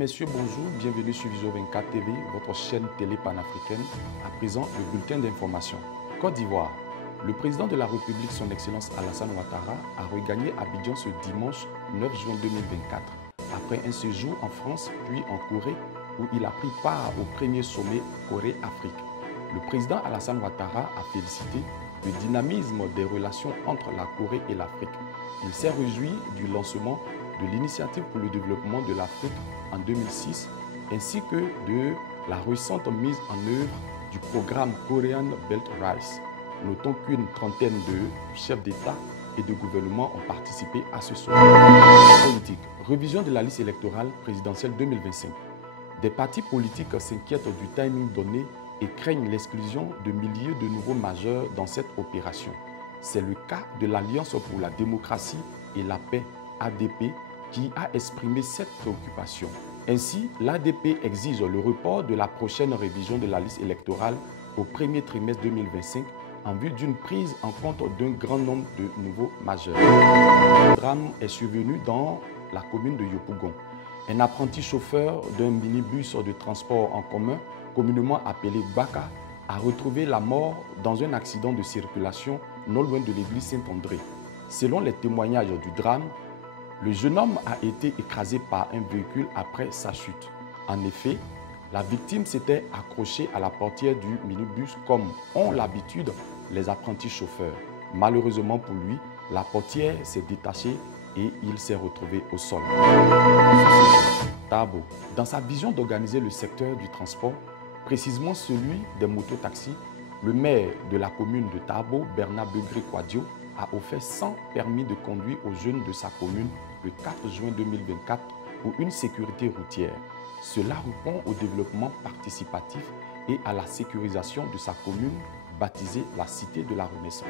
messieurs, bonjour, bienvenue sur Vision 24 TV, votre chaîne télé panafricaine. À présent, le bulletin d'information. Côte d'Ivoire. Le président de la République, son Excellence Alassane Ouattara, a regagné Abidjan ce dimanche 9 juin 2024, après un séjour en France puis en Corée, où il a pris part au premier sommet Corée-Afrique. Le président Alassane Ouattara a félicité le dynamisme des relations entre la Corée et l'Afrique. Il s'est réjoui du lancement de l'initiative pour le développement de l'Afrique en 2006, ainsi que de la récente mise en œuvre du programme Korean Belt Rice. Notons qu'une trentaine de chefs d'État et de gouvernement ont participé à ce sommet. Politique. Révision de la liste électorale présidentielle 2025. Des partis politiques s'inquiètent du timing donné et craignent l'exclusion de milliers de nouveaux majeurs dans cette opération. C'est le cas de l'Alliance pour la démocratie et la paix, ADP, qui a exprimé cette préoccupation. Ainsi, l'ADP exige le report de la prochaine révision de la liste électorale au premier trimestre 2025 en vue d'une prise en compte d'un grand nombre de nouveaux majeurs. Le drame est survenu dans la commune de Yopougon. Un apprenti chauffeur d'un minibus de transport en commun, communément appelé Baka, a retrouvé la mort dans un accident de circulation non loin de l'église Saint-André. Selon les témoignages du drame, le jeune homme a été écrasé par un véhicule après sa chute. En effet, la victime s'était accrochée à la portière du minibus comme ont l'habitude les apprentis chauffeurs. Malheureusement pour lui, la portière s'est détachée et il s'est retrouvé au sol. Tabo. Dans sa vision d'organiser le secteur du transport, précisément celui des mototaxis, le maire de la commune de Tabo, Bernard Begré-Quadio, a offert 100 permis de conduire aux jeunes de sa commune le 4 juin 2024 pour une sécurité routière. Cela répond au développement participatif et à la sécurisation de sa commune, baptisée la Cité de la Renaissance.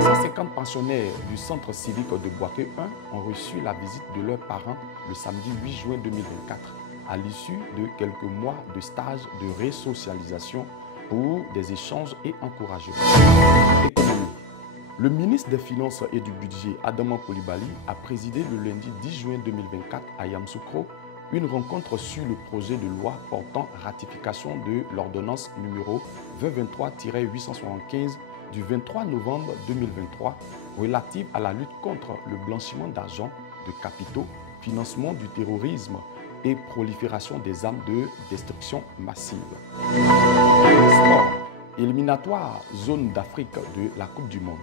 150 pensionnaires du centre civique de Boaké 1 ont reçu la visite de leurs parents le samedi 8 juin 2024, à l'issue de quelques mois de stage de résocialisation pour des échanges et encouragements. Économie. Le ministre des Finances et du Budget, Adama Coulibaly, a présidé le lundi 10 juin 2024 à Yamoussoukro une rencontre sur le projet de loi portant ratification de l'ordonnance numéro 2023-875 du 23 novembre 2023 relative à la lutte contre le blanchiment d'argent, de capitaux, financement du terrorisme et prolifération des armes de destruction massive. Sport. Éliminatoire zone d'Afrique de la Coupe du Monde.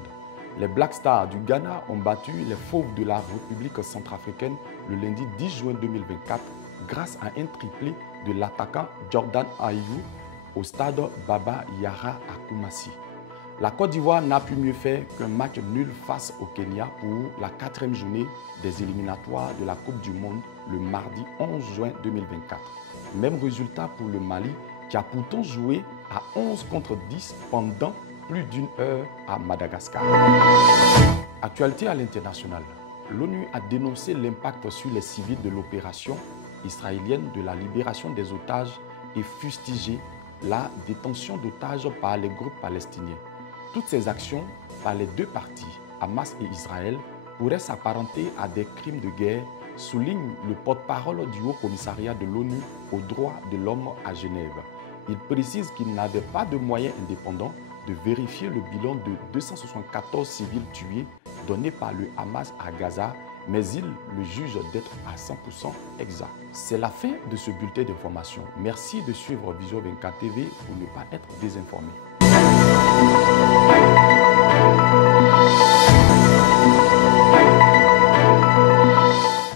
Les Black Stars du Ghana ont battu les Fauves de la République centrafricaine le lundi 10 juin 2024 grâce à un triplé de l'attaquant Jordan Ayew au stade Baba Yara à Koumassi. La Côte d'Ivoire n'a pu mieux faire qu'un match nul face au Kenya pour la 4e journée des éliminatoires de la Coupe du Monde le mardi 11 juin 2024. Même résultat pour le Mali qui a pourtant joué à 11 contre 10 pendant plus d'une heure à Madagascar. Actualité à l'international. L'ONU a dénoncé l'impact sur les civils de l'opération israélienne de la libération des otages et fustigé la détention d'otages par les groupes palestiniens. Toutes ces actions par les deux parties, Hamas et Israël, pourraient s'apparenter à des crimes de guerre, souligne le porte-parole du Haut Commissariat de l'ONU aux droits de l'homme à Genève. Il précise qu'il n'avait pas de moyens indépendants de vérifier le bilan de 274 civils tués donné par le Hamas à Gaza, mais il le juge d'être à 100% exact. C'est la fin de ce bulletin d'information. Merci de suivre Vision 24 TV pour ne pas être désinformé.